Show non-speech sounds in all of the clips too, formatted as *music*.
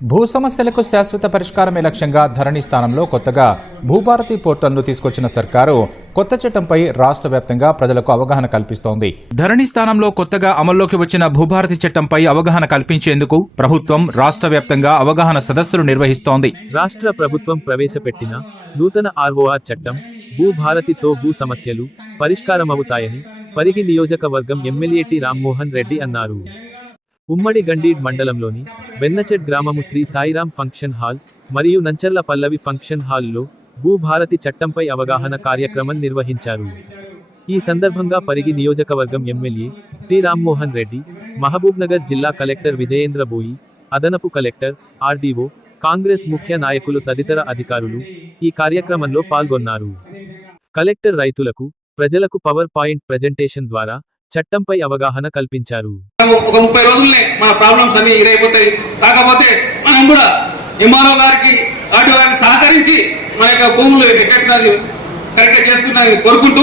భూ సమస్యలకు శాశ్వత పరిష్కారమే లక్ష్యంగా ధరణి స్థానంలో కొత్తగా భూభారతి పోర్టల్ను తీసుకొచ్చిన సర్కారు కొత్త చట్టంపై రాష్ట్ర వ్యాప్తంగా ప్రజలకు అవగాహన కల్పిస్తోంది. ధరణి స్థానంలో కొత్తగా అమల్లోకి వచ్చిన భూభారతి చట్టంపై అవగాహన కల్పించేందుకు ప్రభుత్వం రాష్ట్ర వ్యాప్తంగా అవగాహన సదస్సులు నిర్వహిస్తోంది. రాష్ట్ర ప్రభుత్వం ప్రవేశపెట్టిన నూతన ఆర్ఓఆర్ చట్టం భూభారతితో భూ సమస్యలు పరిష్కారమవుతాయని పరిగి నియోజకవర్గం ఎమ్మెల్యే టి రామ్మోహన్ రెడ్డి అన్నారు. ఉమ్మడి గండీడ్ మండలంలోని వెన్నచెట్ గ్రామము శ్రీ సాయిరాం ఫంక్షన్ హాల్ మరియు నంచర్ల పల్లవి ఫంక్షన్ హాల్లో భూభారతి చట్టంపై అవగాహన కార్యక్రమం నిర్వహించారు. ఈ సందర్భంగా పరిగి నియోజకవర్గం ఎమ్మెల్యే టి రామ్మోహన్ రెడ్డి మహబూబ్నగర్ జిల్లా కలెక్టర్ విజయేంద్ర బోయి అదనపు కలెక్టర్ ఆర్డీఓ కాంగ్రెస్ ముఖ్య నాయకులు తదితర అధికారులు ఈ కార్యక్రమంలో పాల్గొన్నారు. కలెక్టర్ రైతులకు ప్రజలకు పవర్ పాయింట్ ప్రజెంటేషన్ ద్వారా చట్టంపై అవగాహన కల్పించారు. ఒక ముప్పై రోజుల్నే మన ప్రాబ్లమ్స్ అన్ని ఇదైపోతాయి. కాకపోతే మనం కూడా ఎంఆర్ఓ గారికి ఆర్టీఓ గారికి సహకరించి మన యొక్క భూములు ఎక్కడ కరెక్ట్గా చేసుకున్న కోరుకుంటూ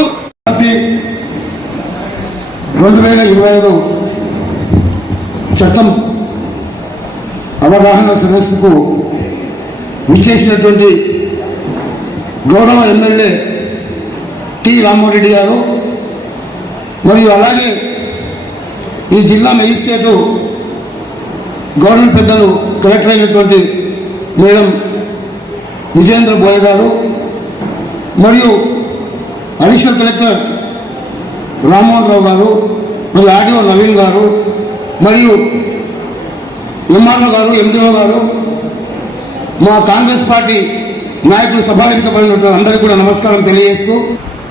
రెండు వేల ఇరవై ఐదు చట్టం అవగాహన సదస్సుకు విచ్చేసినటువంటి గౌరవ ఎమ్మెల్యే టి రామ్మోహన్ గారు మరియు అలాగే ఈ జిల్లా మెజిస్ట్రేటు గవర్నమెంట్ పెద్దలు కలెక్టర్ అయినటువంటి మేడం విజయేంద్ర బోయ్ గారు మరియు అడిషనల్ కలెక్టర్ రామ్మోహన్ రావు గారు మరియు ఆర్డీఓ నవీన్ గారు మరియు ఎంఆర్ఓ గారు ఎండిఓ గారు మా కాంగ్రెస్ పార్టీ నాయకులు సభాలించబడినటువంటి అందరికీ కూడా నమస్కారం తెలియజేస్తూ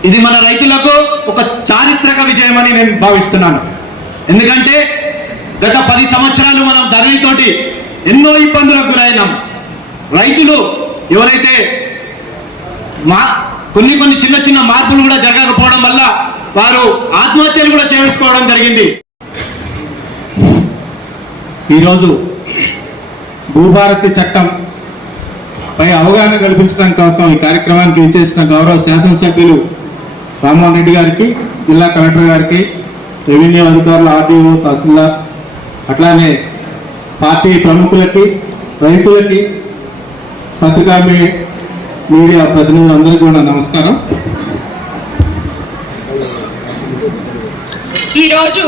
ఇది మన రైతులకు ఒక చారిత్రక విజయం నేను భావిస్తున్నాను. ఎందుకంటే గత పది సంవత్సరాలు మనం ధరణితోటి ఎన్నో ఇబ్బందులకు గురైనాం. రైతులు ఎవరైతే మా కొన్ని కొన్ని చిన్న చిన్న మార్పులు కూడా జరగకపోవడం వల్ల వారు ఆత్మహత్యలు కూడా చేసుకోవడం జరిగింది. ఈరోజు భూభారతి చట్టం పై అవగాహన కల్పించడం కోసం ఈ కార్యక్రమానికి విచ్చేసిన గౌరవ శాసనసభ్యులు రామ్మోహన్ రెడ్డి గారికి జిల్లా కలెక్టర్ గారికి రెవెన్యూ అధికారులు ఆర్డీఓ తహసీల్దార్ అట్లానే పార్టీ ప్రముఖులకి రైతులకి పత్రికా మీడియా ప్రతినిధులందరికీ కూడా నమస్కారం. ఈరోజు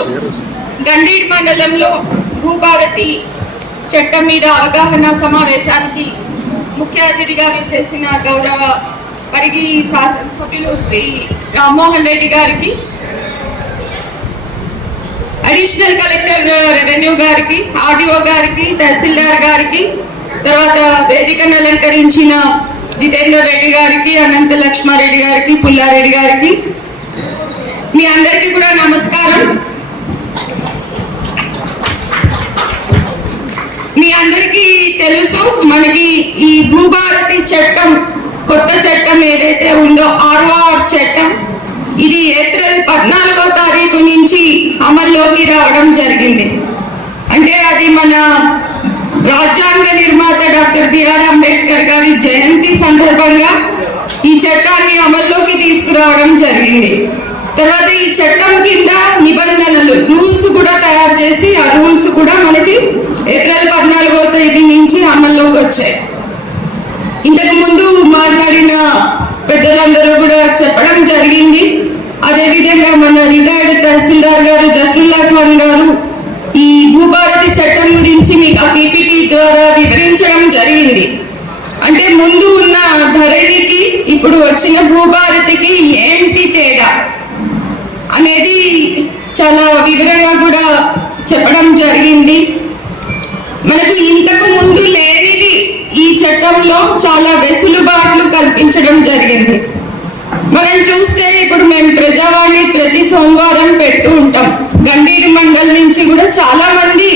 గండీడ్ మండలంలో భూభారతి చట్టం మీద అవగాహన సమావేశానికి ముఖ్య అతిథిగా విచ్చేసిన గౌరవ మరికి శాసనసభ్యులు శ్రీ రామ్మోహన్ రెడ్డి గారికి అడిషనల్ కలెక్టర్ రెవెన్యూ గారికి ఆర్డీఓ గారికి తహసీల్దార్ గారికి తర్వాత వేదికను అలంకరించిన జితేందర్ రెడ్డి గారికి అనంత లక్ష్మారెడ్డి గారికి పుల్లారెడ్డి గారికి మీ అందరికీ కూడా నమస్కారం. మీ అందరికీ తెలుసు మనకి ఈ భూభారతి చట్టం కొత్త చట్టం ఏదైతే ఉందో ఆర్ఓఆర్ చట్టం ఇది ఏప్రిల్ పద్నాలుగో తారీఖు నుంచి అమల్లోకి రావడం జరిగింది. అంటే అది మన రాజ్యాంగ నిర్మాత డాక్టర్ బిఆర్ అంబేద్కర్ గారి జయంతి సందర్భంగా ఈ చట్టాన్ని అమల్లోకి తీసుకురావడం జరిగింది. తర్వాత ఈ చట్టం కింద నిబంధనలు రూల్స్ కూడా తయారు చేసి ఆ రూల్స్ కూడా మనకి ఏప్రిల్ పద్నాలుగో తేదీ నుంచి అమల్లోకి వచ్చాయి ఇంతకు ముందు మాట్లాడిన పెద్దలందరూ కూడా చెప్పడం జరిగింది. అదేవిధంగా మన రిటైర్డ్ తహసీల్దార్ గారు జఫరుల్లా ఖాన్ గారు ఈ భూభారతి చట్టం గురించి మీకు ఆ పీపీటీ ద్వారా వివరించడం జరిగింది. అంటే ముందు ఉన్న ధరణికి ఇప్పుడు వచ్చిన భూభారతికి ఏంటి తేడా అనేది చాలా వివరంగా కూడా చెప్పడం జరిగింది. మనకు ఇంతకు ముందు చట్టంలో చాలా వెసులుబాట్లు కల్పించడం జరిగింది. మనం చూస్తే ఇప్పుడు మేము ప్రజావాణి ప్రతి సోమవారం పెడుతూ ఉంటాం. గండీడి మండల్ నుంచి కూడా చాలా మంది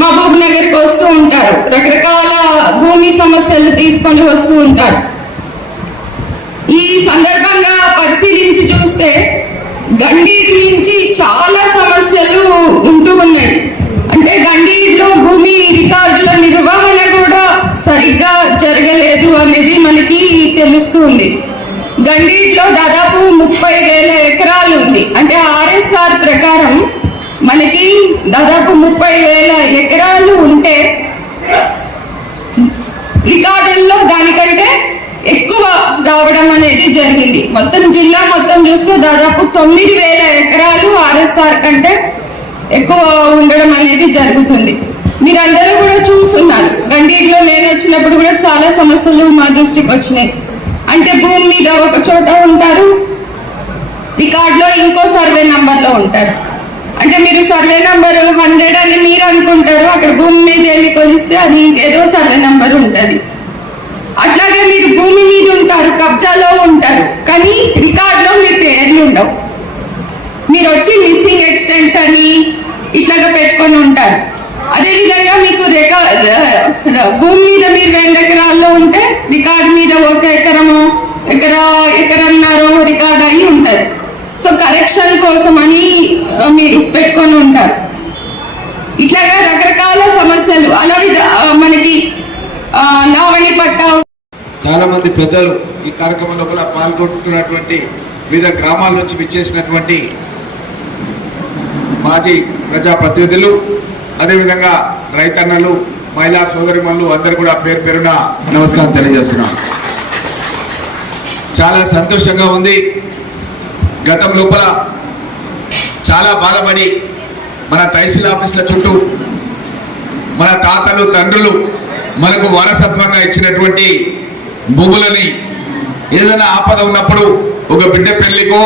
మహబూబ్ నగర్కి వస్తూ ఉంటారు. రకరకాల భూమి సమస్యలు తీసుకొని వస్తూ ఉంటారు. ఈ సందర్భంగా పరిశీలించి చూస్తే గండీడ్ నుంచి చాలా సమస్యలు ఉంటూ ఉన్నాయి. అనేది మనకి తెలుస్తుంది. గండిలో దాదాపు ముప్పై వేల ఎకరాలు ఉంది. అంటే ఆర్ఎస్ఆర్ ప్రకారం మనకి దాదాపు ముప్పై వేల ఎకరాలు ఉంటే రికార్డుల్లో దానికంటే ఎక్కువ రావడం అనేది జరిగింది. మొత్తం జిల్లా మొత్తం చూస్తే దాదాపు తొమ్మిది వేల ఎకరాలు ఆర్ఎస్ఆర్ కంటే ఎక్కువ ఉండడం అనేది జరుగుతుంది. మీరందరూ కూడా చూస్తున్నారు. గండీలో నేను వచ్చినప్పుడు కూడా చాలా సమస్యలు మా దృష్టికి వచ్చినాయి. అంటే భూమి మీద ఒక చోట ఉంటారు రికార్డులో ఇంకో సర్వే నంబర్లో ఉంటారు. అంటే మీరు సర్వే నంబర్ హండ్రెడ్ అని మీరు అనుకుంటారు అక్కడ భూమి మీద వెళ్ళి కొలిస్తే అది ఇంకేదో సర్వే నంబర్ ఉంటుంది. అట్లాగే మీరు భూమి మీద ఉంటారు కబ్జాలో ఉంటారు కానీ రికార్డులో మీ పేర్లు ఉండవు. మీరు వచ్చి మిస్సింగ్ ఎక్స్టెంట్ అని ఇట్లాగా పెట్టుకొని ఉంటారు. అదేవిధంగా మీకు రెక ర- భూమి మీద మీరు రెండు ఎకరాల్లో ఉంటే రికార్డు మీద ఒక ఎకరము ఎకరా ఎకరన్నర రికార్డ్ అయి ఉంటుంది. సో కరెక్షన్ కోసం అని మీరు పెట్టుకొని ఉంటారు. ఇట్లాగా రకరకాల సమస్యలు అలా మనకి లావణి పట్ట చాలా మంది పెద్దలు ఈ కార్యక్రమంలో కూడా పాల్గొంటున్నటువంటి వివిధ గ్రామాల నుంచి విచ్చేసినటువంటి మాజీ ప్రజాప్రతినిధులు అదేవిధంగా రైతన్నలు మహిళా సోదరిమణులు అందరు కూడా పేరు పేరున నమస్కారం తెలియజేస్తున్నాం. చాలా సంతోషంగా ఉంది. గతం లోపల చాలా బాధపడి మన తహసీల్ ఆఫీసుల చుట్టూ మన తాతలు తండ్రులు మనకు వారసత్వంగా ఇచ్చినటువంటి భూములని ఏదైనా ఆపద ఉన్నప్పుడు ఒక బిడ్డ పెళ్ళికో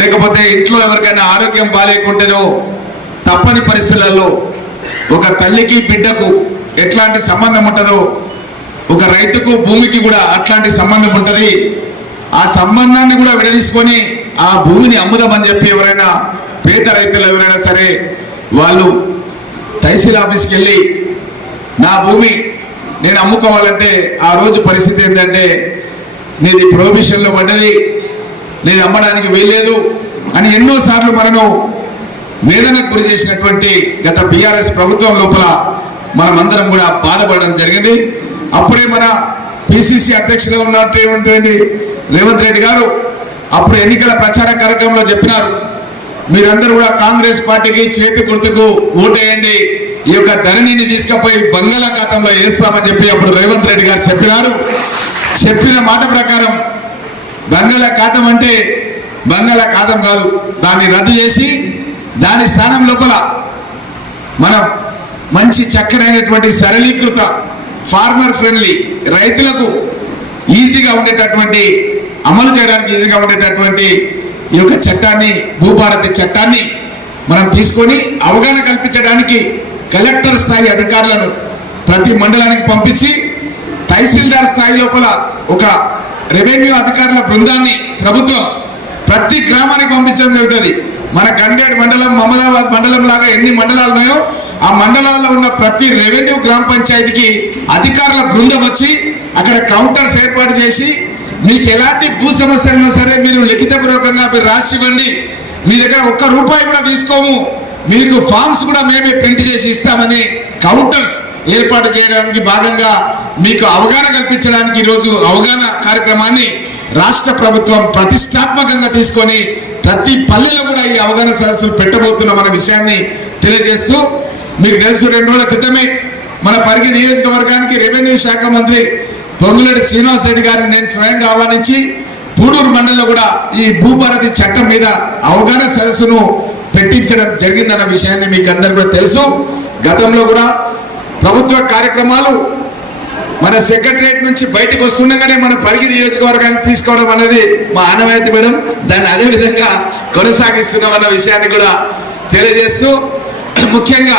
లేకపోతే ఇంట్లో ఎవరికైనా ఆరోగ్యం బాగాలేకుంటేనో తప్పని పరిస్థితులలో ఒక తల్లికి బిడ్డకు ఎట్లాంటి సంబంధం ఉంటుందో ఒక రైతుకు భూమికి కూడా అట్లాంటి సంబంధం ఉంటుంది. ఆ సంబంధాన్ని కూడా విడదీసుకొని ఆ భూమిని అమ్ముదామని చెప్పి ఎవరైనా పేద రైతులు ఎవరైనా సరే వాళ్ళు తహసీల్ ఆఫీస్కి వెళ్ళి నా భూమి నేను అమ్ముకోవాలంటే ఆ రోజు పరిస్థితి ఏంటంటే నీది ప్రొహిబిషన్లో పడ్డది నేను అమ్మడానికి వెళ్ళలేదు అని ఎన్నోసార్లు మనను వేదనకు గురి చేసినటువంటి గత బీఆర్ఎస్ ప్రభుత్వం లోపల మనమందరం కూడా బాధపడడం జరిగింది. అప్పుడే మన పిసిసి అధ్యక్షులుగా ఉన్నటువంటి రేవంత్ రెడ్డి గారు అప్పుడు ఎన్నికల ప్రచార కార్యక్రమంలో చెప్పినారు. మీరందరూ కూడా కాంగ్రెస్ పార్టీకి చేతి గుర్తుకు ఓటేయండి. ఈ యొక్క ధరణిని తీసుకుపోయి బంగాళాఖాతంలో వేస్తామని చెప్పి అప్పుడు రేవంత్ రెడ్డి గారు చెప్పినారు. చెప్పిన మాట ప్రకారం బంగాళాఖాతం అంటే బంగాళాఖాతం కాదు దాన్ని రద్దు చేసి దాని స్థానం లోపల మనం మంచి చక్కనైనటువంటి సరళీకృత ఫార్మర్ ఫ్రెండ్లీ రైతులకు ఈజీగా ఉండేటటువంటి అమలు చేయడానికి ఈజీగా ఉండేటటువంటి ఈ యొక్క చట్టాన్ని భూభారతి చట్టాన్ని మనం తీసుకొని అవగాహన కల్పించడానికి కలెక్టర్ స్థాయి అధికారులను ప్రతి మండలానికి పంపించి తహసీల్దార్ స్థాయి లోపల ఒక రెవెన్యూ అధికారుల బృందాన్ని ప్రభుత్వం ప్రతి గ్రామానికి పంపించడం జరుగుతుంది. మన కండేడ్ మండలం మమదాబాద్ మండలం లాగా ఎన్ని మండలాలు ఉన్నాయో ఆ మండలాల్లో ఉన్న ప్రతి రెవెన్యూ గ్రామ పంచాయతీకి అధికారుల బృందం వచ్చి అక్కడ కౌంటర్స్ ఏర్పాటు చేసి మీకు ఎలాంటి భూ సమస్య ఉన్నా సరే మీరు లిఖితపూర్వకంగా మీరు రాసి ఇవ్వండి. మీ దగ్గర ఒక్క రూపాయి కూడా తీసుకోము. మీకు ఫామ్స్ కూడా మేమే ప్రింట్ చేసి ఇస్తామని కౌంటర్స్ ఏర్పాటు చేయడానికి భాగంగా మీకు అవగాహన కల్పించడానికి ఈరోజు అవగాహన కార్యక్రమాన్ని రాష్ట్ర ప్రభుత్వం ప్రతిష్టాత్మకంగా తీసుకొని ప్రతి పల్లెలో కూడా ఈ అవగాహన సదస్సులు పెట్టబోతున్న మన విషయాన్ని తెలియజేస్తూ మీకు తెలుసు రెండు రోజుల క్రితమే మన పరిగి నియోజకవర్గానికి రెవెన్యూ శాఖ మంత్రి పొంగులేటి శ్రీనివాస్ రెడ్డి గారిని నేను స్వయంగా ఆహ్వానించి పూడూరు మండలిలో కూడా ఈ భూభారతి చట్టం మీద అవగాహన సదస్సును పెట్టించడం జరిగిందన్న విషయాన్ని మీకు అందరికీ కూడా తెలుసు. గతంలో కూడా ప్రభుత్వ కార్యక్రమాలు మన సెక్రటరియట్ నుంచి బయటకు వస్తుండగానే మన పరిగి నియోజకవర్గాన్ని తీసుకోవడం అనేది మా ఆనవాయితీ మేడం. దాన్ని అదే విధంగా కొనసాగిస్తున్నాం అన్న విషయాన్ని కూడా తెలియజేస్తూ *clears throat* ముఖ్యంగా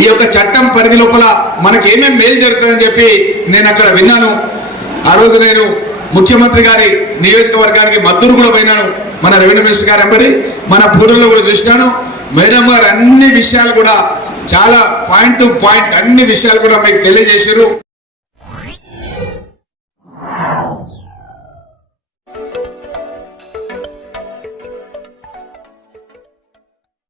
ఈ యొక్క చట్టం పరిధి లోపల మనకి ఏమేమి మేలు జరుగుతుందని చెప్పి నేను అక్కడ విన్నాను. ఆ రోజు నేను ముఖ్యమంత్రి గారి నియోజకవర్గానికి మద్దూరు కూడా పోయినాను. మన రెవెన్యూ మినిస్టర్ గారు ఎంబడి మన పూర్వలో కూడా చూసినాను. మేడం గారు అన్ని విషయాలు కూడా చాలా పాయింట్ టు పాయింట్ అన్ని విషయాలు కూడా మీకు తెలియజేశారు.